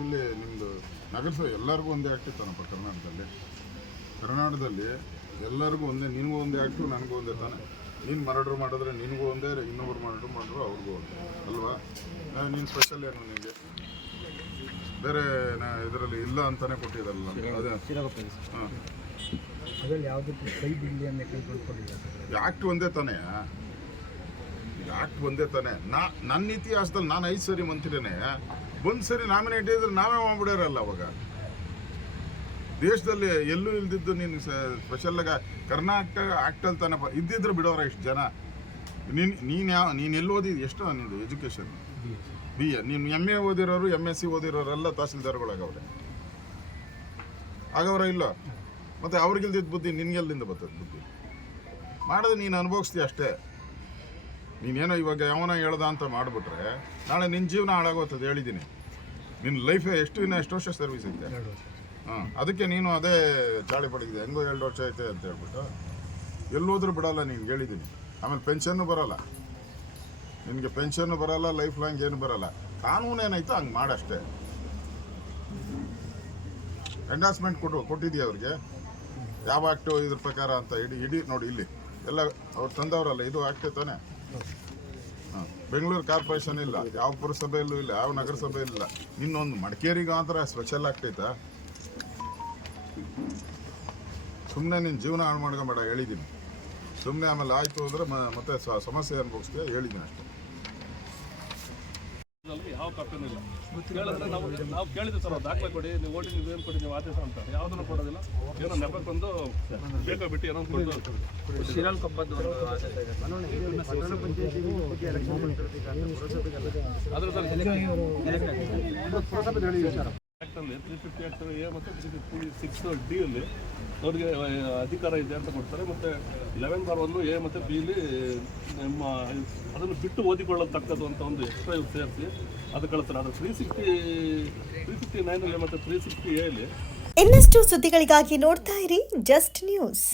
ಇಲ್ಲಿ ನಿಮ್ಮದು ನಗರಸಭೆ ಎಲ್ಲರಿಗೂ ಒಂದೇ ಆ್ಯಕ್ಟ್ ಇತ್ತಾನಪ್ಪ ಕರ್ನಾಟಕದಲ್ಲಿ. ಕರ್ನಾಟಕದಲ್ಲಿ ಎಲ್ಲರಿಗೂ ಒಂದೇ ನಿನಗೂ ಒಂದೇ ಆ್ಯಕ್ಟು ನನಗೂ ಒಂದೇ ತಾನೆ. ನೀನು ಮರ್ಡರ್ ಮಾಡಿದ್ರೆ ನಿನಗೂ ಒಂದೇ ಇನ್ನೊಬ್ರು ಮರ್ಡರ್ ಮಾಡಿದ್ರು ಅವ್ರಿಗೂ ಒಂದೇ ಅಲ್ವಾ? ನೀನು ಸ್ಪೆಷಲ್ ಏನು ನಿನಗೆ ಬೇರೆ ಇದರಲ್ಲಿ ಇಲ್ಲ ಅಂತಾನೆ ಕೊಟ್ಟಿದ್ದಲ್ಲ. ಅದೇ. ಹಾಂ. ಅದರಲ್ಲಿ ಯಾವುದಕ್ಕೂ ಕೈ ಬಿಡಲಿ ಅನ್ನೋ ಕೈ ಕೊಡ್ಕೊಂಡಿದ್ದಾರೆ ಆ್ಯಕ್ಟ್ ಒಂದೇ ತಾನೇ ಆ್ಯಕ್ಟ್ ಒಂದೇ ತಾನೆ. ನಾ, ನನ್ನ ಇತಿಹಾಸದಲ್ಲಿ ನಾನು ಐದು ಸರಿ ಮಂತ್ರಿನೇ. ಒಂದು ಸರಿ ನಾಮಿನೇಟ್ ಇದ್ರೆ ನಾವೇ ಮಾಡ್ಬಿಡ್ಯಾರಲ್ಲ ಅವಾಗ. ದೇಶದಲ್ಲಿ ಎಲ್ಲೂ ಇಲ್ದಿದ್ದು ನೀನು ಸ್ಪೆಷಲ್ಲಾಗ ಕರ್ನಾಟಕ ಆ್ಯಕ್ಟಲ್ಲಿ ತಾನೆ ಇದ್ದಿದ್ರು ಬಿಡೋರ ಇಷ್ಟು ಜನ. ನೀನು ನೀನು ಯಾವ ನೀನು ಎಲ್ಲಿ ಓದಿದ್ದು ಎಷ್ಟು ನಿಂದು ಎಜುಕೇಷನ್ ಬಿ ಎ. ನೀನು ಎಂ ಎ ಓದಿರೋರು ಎಂ ಎಸ್ ಸಿ ಓದಿರೋರೆಲ್ಲ ತಹಸೀಲ್ದಾರ್ಗಳಾಗವ್ರೆ ಆಗವ್ರ ಇಲ್ಲ. ಮತ್ತು ಅವ್ರಿಗಿಲ್ದಿದ್ದ ಬುದ್ಧಿ ನಿನ್ಗೆಲ್ಲಿಂದ ಬರ್ತದೆ ಬುದ್ಧಿ? ಮಾಡೋದು ನೀನು ಅನುಭವಿಸ್ತೀಯ ಅಷ್ಟೇ. ನೀನೇನೋ ಇವಾಗ ಯಾವನ ಹೇಳ್ದ ಅಂತ ಮಾಡಿಬಿಟ್ರೆ ನಾಳೆ ನಿನ್ನ ಜೀವನ ಹಾಳಾಗೋತದೆ ಹೇಳಿದ್ದೀನಿ ನಿನ್ನ ಲೈಫ್ ಎಷ್ಟು ಇನ್ನು ಎಷ್ಟು ವರ್ಷ ಸರ್ವಿಸ್ ಐತೆ. ಹಾಂ ಅದಕ್ಕೆ ನೀನು ಅದೇ ಚಾಳಿ ಪಡೆದಿದೆ ಹೆಂಗೋ ಎರಡು ವರ್ಷ ಐತೆ ಅಂತ ಹೇಳ್ಬಿಟ್ಟು ಎಲ್ಲೋದ್ರೂ ಬಿಡಲ್ಲ ನೀನು ಹೇಳಿದ್ದೀನಿ ಆಮೇಲೆ ಪೆನ್ಷನ್ನು ಬರೋಲ್ಲ. ನಿನಗೆ ಪೆನ್ಷನ್ನು ಬರೋಲ್ಲ ಲೈಫ್ ಲಾಂಗ್ ಏನು ಬರೋಲ್ಲ. ಕಾನೂನು ಏನೈತೋ ಹಂಗೆ ಮಾಡಷ್ಟೇ. ಎಂಡಾಸ್ಮೆಂಟ್ ಕೊಟ್ಟು ಕೊಟ್ಟಿದ್ದೀಯ ಅವ್ರಿಗೆ? ಯಾವ ಆ್ಯಕ್ಟು ಇದ್ರ ಪ್ರಕಾರ ಅಂತ ಇಡೀ ಇಡೀ ನೋಡಿ ಇಲ್ಲಿ. ಎಲ್ಲ ಅವ್ರು ತಂದವರಲ್ಲ ಇದು ಆ್ಯಕ್ಟೇ ತಾನೆ? ಹಾಂ ಬೆಂಗಳೂರು ಕಾರ್ಪೊರೇಷನ್ ಇಲ್ಲ, ಯಾವ ಪುರಸಭೆಯಲ್ಲೂ ಇಲ್ಲ ಯಾವ ನಗರಸಭೆ ಇಲ್ಲ. ಇನ್ನೊಂದು ಮಡಿಕೇರಿಗೆ ಮಾತ್ರ ಸ್ಪೆಷಲ್ ಆಗ್ತೈತಾ? ಸುಮ್ಮನೆ ನಿನ್ನ ಜೀವನ ಹಾಳು ಮಾಡ್ಕೊಂಬೇಡ ಹೇಳಿದ್ದೀನಿ ಸುಮ್ಮನೆ ಆಮೇಲೆ ಆಯಿತು ಅಂದರೆ ಮತ್ತೆ ಸಮಸ್ಯೆ ಅನುಭವಿಸ್ತೀಯ? ಹೇಳಿದ್ದೀನಿ ಅಷ್ಟೇ. ಯಾವ ಕಾಪಿನೂ ಇಲ್ಲ. ಕೇಳಿದ್ರೆ ನಾವು ನಾವು ಕೇಳಿದ್ವಿ ಸರ್ ದಾಖಲೆ ಕೊಡಿ ನೀವು ಓಡಿ ನೀವು ಏನು ಕೊಡಿ ನೀವು ಆದೇಶ ಅಂತ. ಯಾವುದನ್ನು ಕೊಡೋದಿಲ್ಲ. ಏನೋ ನೆಪಕ್ಕೊಂದು ಬೇಕೋ ಬಿಟ್ಟು ಏನೋ ಕೊಟ್ಟು ಶಿರಾಲ್ ಕೊಪ್ಪದ್ದು ಅದ್ರ ಸರ್ ಆ್ಯಕ್ಟಲ್ಲಿ ತ್ರೀ ಫಿಫ್ಟಿ ಆ್ಯಕ್ಟ್ ಎ ಮತ್ತು ತ್ರೀ ಫಿಫ್ಟಿ ಸಿಕ್ಸ್ ಡಿ ಅಲ್ಲಿ ಅವ್ರಿಗೆ ಅಧಿಕಾರ ಇದೆ ಅಂತ ಕೊಡ್ತಾರೆ. ಮತ್ತು ಲೆವೆನ್ ಬಾರ್ ಒಂದು ಎ ಮತ್ತು ಬಿಲಿ ನಮ್ಮ, ಅದನ್ನು ಬಿಟ್ಟು ಓದಿಕೊಳ್ಳತಕ್ಕದ್ದು ಅಂತ ಒಂದು ಎಕ್ಸ್ಟ್ರಾ ಇವ್ರು ಸೇರಿಸಿ ಅದು ಕಳಿಸ್ತಾರೆ. ಅದು three sixty three sixty nine ಮತ್ತು ತ್ರೀ ಸಿಕ್ಸ್ಟಿ ಎಲ್ಲಿ ಇನ್ನಷ್ಟು ಸುದ್ದಿಗಳಿಗಾಗಿ ನೋಡ್ತಾ ಇರಿ ಜಸ್ಟ್ ನ್ಯೂಸ್.